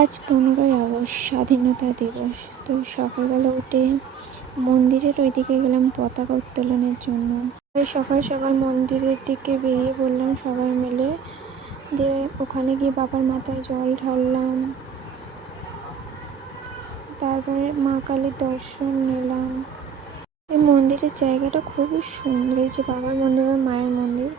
আজ 15ই আগস্ট স্বাধীনতা দিবস। তো সকালবেলা উঠে মন্দিরের ওইদিকে গেলাম পতাকা উত্তোলনের জন্য। সকাল সকাল মন্দিরের দিকে বেরিয়ে পড়লাম সবাই মিলে। দিয়ে ওখানে গিয়ে বাবার মাথায় জল ঢাললাম, তারপরে মা কালীর দর্শন নিলাম। এই মন্দিরের জায়গাটা খুবই সুন্দর। এই যে বাবার মন্দির আর মায়ের মন্দির।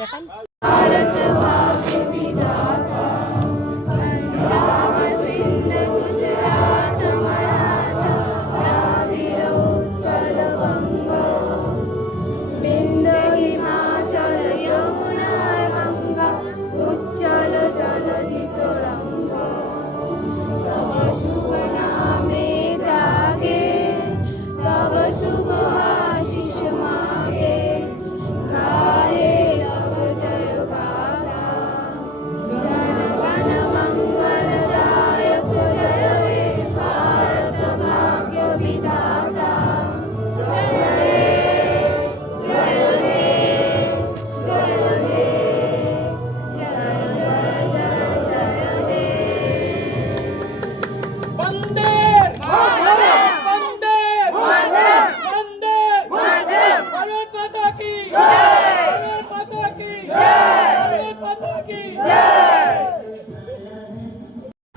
দেখান উচ্চল জলধি তরঙ্গ তব শুভ নামে জাগে, তব শুভ আশিস মাগে, গায়ে তব জয় গাথা। জয় গণ মঙ্গল দায়ক জয় হে ভারত ভাগ্য বিধাতা। वंदे मातरम, वंदे मातरम, वंदे मातरम। भारत माता की जय, भारत माता की जय, भारत माता की जय।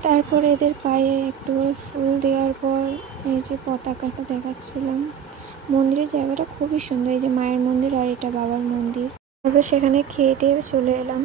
তারপরে এদের পায়ে একটু করে ফুল দেওয়ার পর এই যে পতাকাটা দেখাচ্ছিলাম। মন্দিরের জায়গাটা খুবই সুন্দর। এই যে মায়ের মন্দির আর এটা বাবার মন্দির। তারপর সেখানে খেয়ে টেয়ে চলে এলাম।